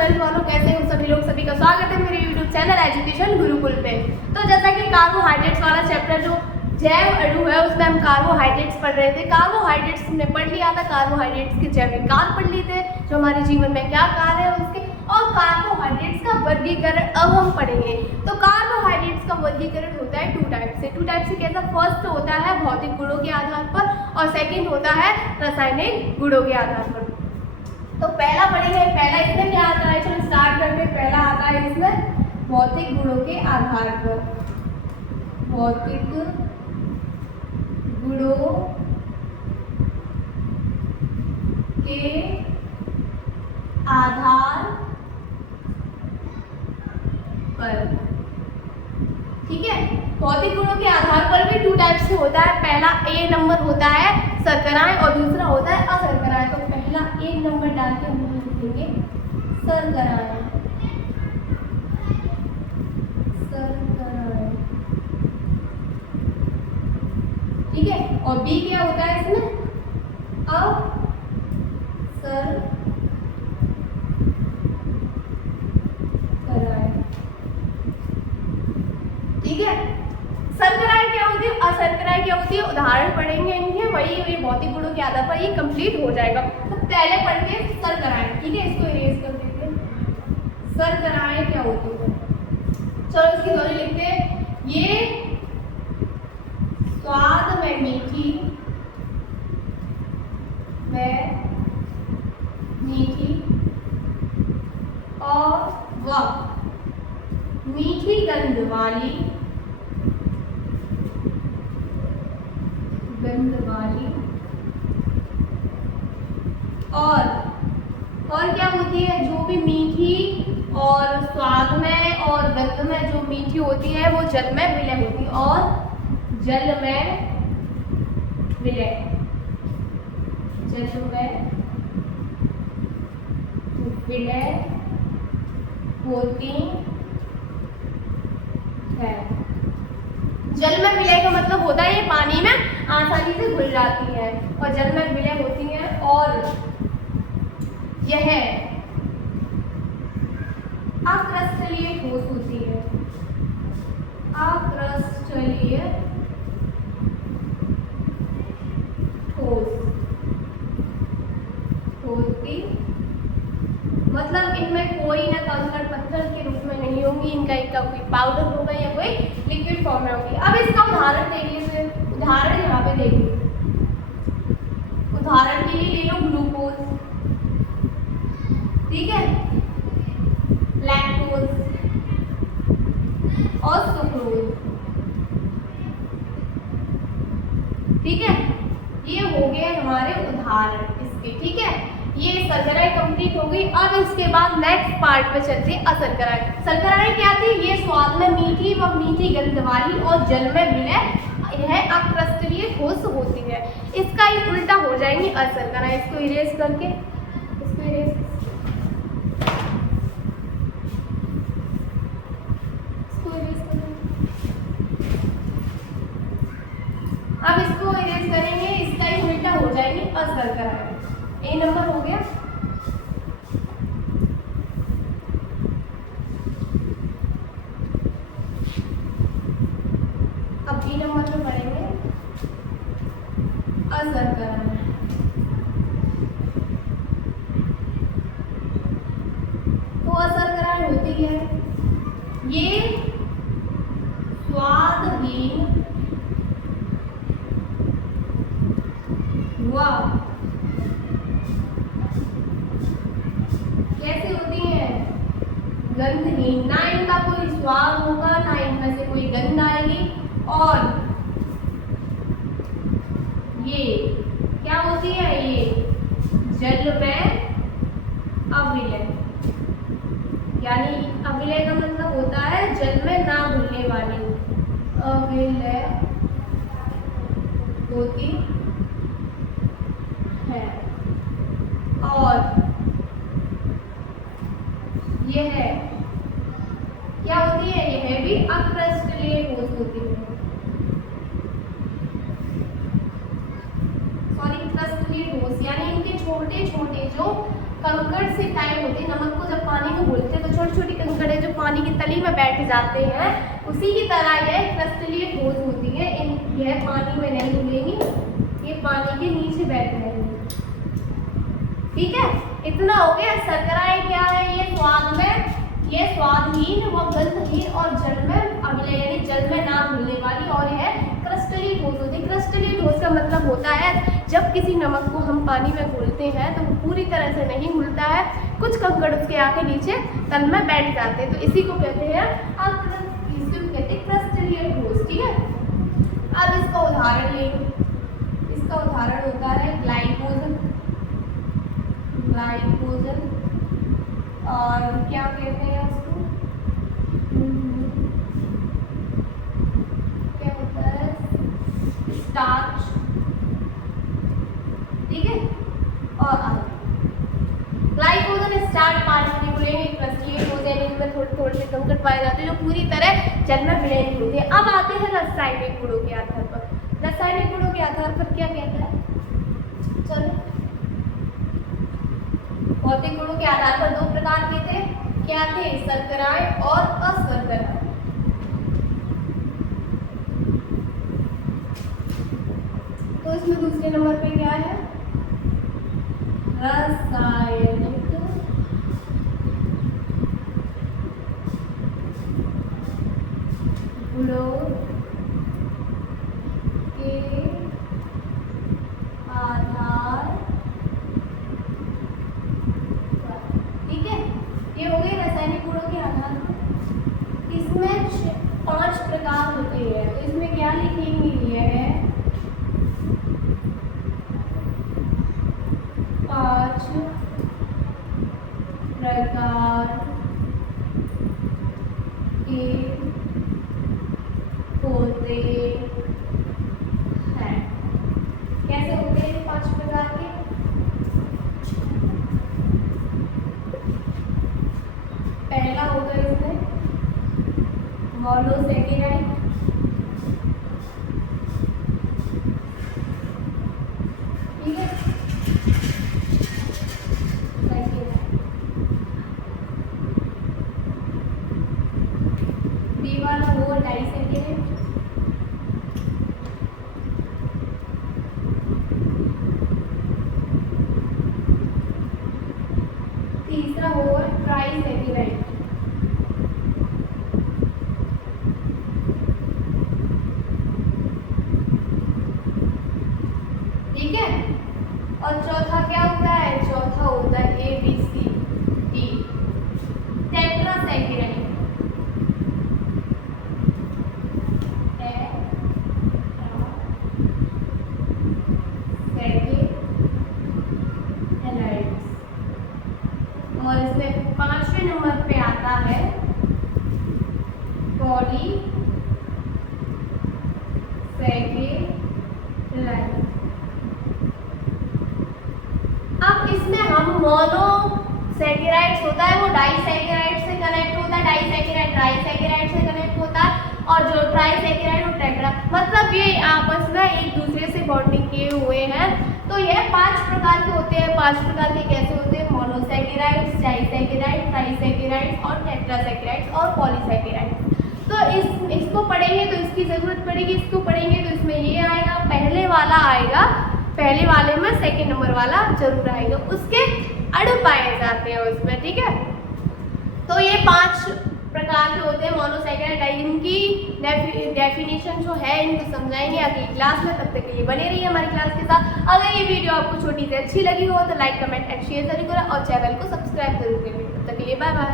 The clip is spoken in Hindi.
12th वालों, कैसे हो सभी लोग? सभी का स्वागत है मेरे यूट्यूब चैनल एजुकेशन गुरुकुल पे। तो जैसा कि कार्बोहाइड्रेट्स वाला चैप्टर जो जैव अणु है उसमें हम कार्बोहाइड्रेट्स पढ़ रहे थे। कार्बोहाइड्रेट्स हमने पढ़ लिया था, कार्बोहाइड्रेट्स के जैविक कार्य पढ़ लिए थे, जो हमारे जीवन में क्या कार्य है उसके, और कार्बोहाइड्रेट्स का वर्गीकरण अब हम पढ़ेंगे। तो कार्बोहाइड्रेट्स का वर्गीकरण होता है टू टाइप से कैसा? फर्स्ट होता है भौतिक गुणों के आधार पर और सेकेंड होता है रासायनिक गुणों के आधार पर। तो पहला पढ़ेंगे, पहला इसमें क्या आता है, चलो स्टार्ट करते हैं। पहला आता है इसमें भौतिक गुणों के आधार पर, भौतिक गुणों के आधार पर, ठीक है। भौतिक गुणों के आधार पर भी टू टाइप से होता है। पहला ए नंबर होता है शर्कराएं और दूसरा होता है अशर्कराएं। तो पहला ए नंबर डाल के हम लिखेंगे शर्कराएं, ठीक है। और बी क्या होता है इसमें? अशर्कराएं, ठीक है। शर्कराएं क्या होती है, अशर्कराएं क्या होती है, उदाहरण पढ़ेंगे इनके, वही ये भौतिक गुणों के आधार पर ये कंप्लीट हो जाएगा। तो पहले पढ़ते शर्कराएं, ठीक है। इसको इरेज कर देते हैं। शर्कराएं क्या होती है, चलो इसकी थ्योरी लिखते हैं। ये स्वाद में मीठी और वह मीठी गंध वाली और क्या होती है, जो भी मीठी और स्वाद में और गंध में जो मीठी होती है वो जल में विलय होती है, और जल में विलय होती है। जल में विलय का मतलब होता है ये पानी में आसानी से घुल जाती है और जल में विलय होती है, और यह अक्रिस्टलीय ठोस होती है, अक्रिस्टलीय ठोस होती, मतलब इनमें कोई ना कंकड़ पत्थर के रूप में नहीं होंगी, इनका एक का कोई पाउडर होगा या कोई लिक्विड फॉर्म में होगी। अब इसका उदाहरण देख लीजिए, उदाहरण यहाँ पे देखिए। उदाहरण के लिए ले लो ग्लूकोज, ठीक है, लैक्टोज और सुक्रोज, ठीक है। ये हो गए हमारे उदाहरण इसके, ठीक है। ये शर्कराएं कंप्लीट हो गई। अब इसके बाद नेक्स्ट पार्ट पे चलते हैं अशर्कराएं। शर्कराएं क्या थी? ये स्वाद में मीठी व मीठी गंध वाली और जल में विलय, यह अक्रिस्टलीय ठोस होती है। इसका ही उल्टा हो जाएंगी अशर्कराएं। इसको इरेज करके, इसको इरेज, अब इसको इरेज करेंगे, इसका ही उल्टा हो जाएंगे अशर्कराएं। ए नंबर हो गया। अब बी नंबर में पढ़ेंगे अशर्कराएं। तो अशर्कराएं होती है ये स्वादहीन व कैसे होती है? गंधहीन। ना इनका कोई स्वाद होगा, ना इनमें से कोई गंध आएगी, और ये क्या होती है? ये जल में अविलय, यानी अविलय का मतलब होता है जल में ना घुलने वाली, अविलय होती है। और यह क्या होती है? यह भी अक्रिस्टलीय ठोस होती है, सॉरी, क्रिस्टलीय ठोस, यानी इनके छोटे छोटे जो कंकड़ से टाइप होते हैं, नमक को जब पानी में घोलते हैं तो छोटे छोटे कंकड़ जो पानी की तली में बैठ जाते हैं, उसी की तरह यह क्रिस्टलीय ठोस होती है। यह पानी में नहीं घुलेंगी, ये पानी के नीचे बैठ जाएंगी। ठीक है, इतना हो गया। शर्कराएं क्या है? ये स्वादहीन व गंधहीन और जल में अम्लीय यानी जल में ना घुलने वाली, और यह क्रिस्टलीय ठोस होती है। क्रिस्टलीय ठोस का मतलब होता है जब किसी नमक को हम पानी में घोलते हैं तो वो पूरी तरह से नहीं घुलता है, कुछ कंकड़ उसके आके नीचे तल में बैठ जाते हैं, तो इसी को कहते हैं क्रिस्टलीय ठोस। ठीक है, अब इसका उदाहरण ले लो। इसका उदाहरण होता है ग्लाइकोजन। और क्या कहते हैं उसको, क्या होता है, स्टार्च। ठीक है, और ग्लाइकोजन स्टार्च पानी में घुलेंगे, क्रिस्टलीय ठोस है, इनमें थोड़े थोड़े से कंकड़ पाए जाते हैं जो पूरी तरह जल में विलीन नहीं होते। अब आते हैं रासायनिक गुणों के आधार पर। रासायनिक गुणों के आधार पर क्या कहता है, चलो भौतिक गुणों के आधार पर दो प्रकार के थे, क्या थे, शर्कराएं और अशर्कराएं। तो इसमें दूसरे नंबर पे क्या है, रासायनिक गुणों के आधार। ठीक है, ये हो गए रासायनिक गुणों के आधार पर। इसमें 5 प्रकार होते हैं, तो इसमें क्या लिखेंगे, ये है 5 प्रकार के होते हैं। कैसे होते हैं 5 प्रकार के? पहला होगा इसमें मोनोसैकेराइड। ठीक है, बी वाला होगा डाइसैकेराइड। तीसरा होगा ट्राइसैकेराइड। ठीक है, और चौथा क्या होता है, चौथा होता है ABCD टेट्रासैकेराइड। और इसमें 5वें नंबर पे आता है पॉलीसैकेराइड। अब इसमें हम मोनोसैकेराइड्स होता है वो डाइसैकेराइड से कनेक्ट होता है, डाइसैकेराइड ट्राइसैकेराइड से कनेक्ट होता है, और जो ट्राइसैकेराइड वो टेट्रा, मतलब ये आपस में एक दूसरे से बॉन्डिंग किए हुए हैं। तो यह 5 प्रकार के होते हैं। 5 प्रकार के कैसे होते हैं, मोनोसैकेराइड्स, डाइसैकेराइड, ट्राइसैकेराइड और टेट्रासैकेराइड और पॉलीसैकेराइड। तो इसको पढ़ेंगे तो इसकी ज़रूरत पड़ेगी, इसको पढ़ेंगे तो इसमें ये आएगा, पहले वाला आएगा, पहले वाले में सेकेंड नंबर वाला जरूर आएगा, उसके अणु पाए जाते हैं उसमें। ठीक है, तो ये 5 प्रकार के होते हैं मोनोसैकेराइड। इनकी डेफिनेशन जो है इनको समझाएंगे अगली क्लास में। तब तक के लिए बने रहिए हमारी क्लास के साथ। अगर ये वीडियो आपको छोटी सी अच्छी लगी हो तो लाइक, कमेंट एंड शेयर जरूर करें और चैनल को सब्सक्राइब जरूर करें। तब तक के लिए बाय बाय।